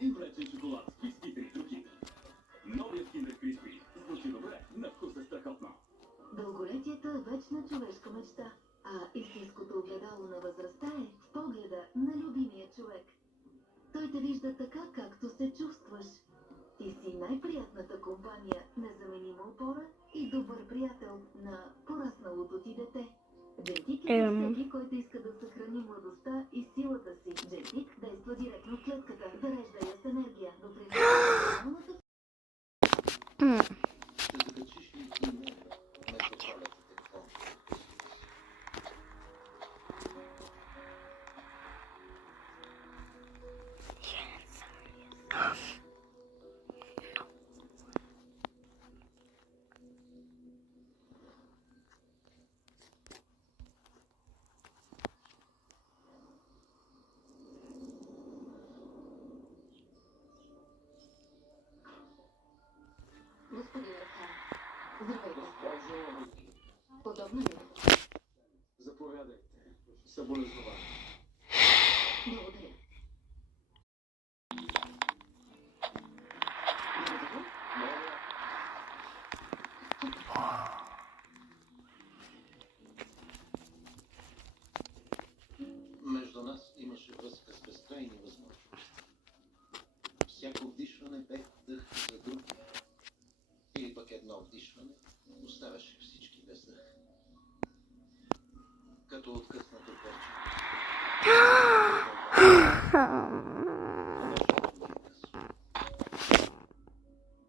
и млечен шоколад с бисквити и чуки. Новият Киндер Криспи звучи добре, на вкус е страхотно. Дълголетието е вечна човешка мечта, а истинското огледало на възрастта е в погледа на любимия човек. Той те вижда така, както се чувстваш. Ти си най-приятната компания, незаменима опора и добър приятел на порасналото ти дете. Джентик е за всеки, който иска да съхрани младостта и силата си. Джентик действа директно в клетката, зарежда я с енергия, допринася нормалната. Господин Архан, здравейте. Подобно ли? Заповядайте. Съболезнования. Благодаря. Между нас имаше връзка с безкрайни възможности. Всяко вдишване бе дъх за друг. Или пък едно вдишване оставяше всички без дъх. Като откъснато парче.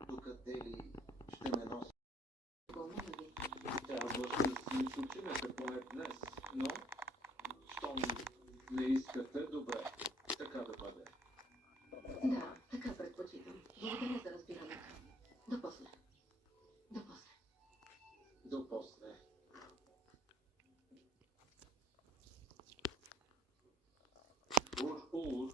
Докъде ли ще ме носи? Трябваше да си починете поне днес, но щом не искате, добре. Така да бъде. Да, така предпочитам. Благодаря за разбирането. До после. До после. До после. Ур.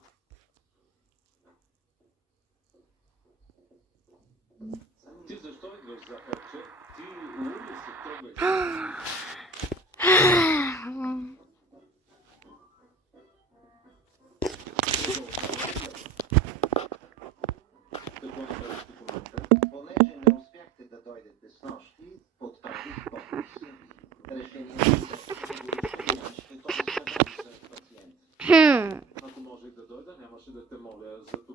Ти защо идваш, Захарче? Ти ури се тръгваш. Какво направиш ти в момента? Понеже не успяхте да дойдете с нощи, подправих подпис. Решението нямаше да този съвет за пациент. Ако можех да дойда, нямаше да те моля за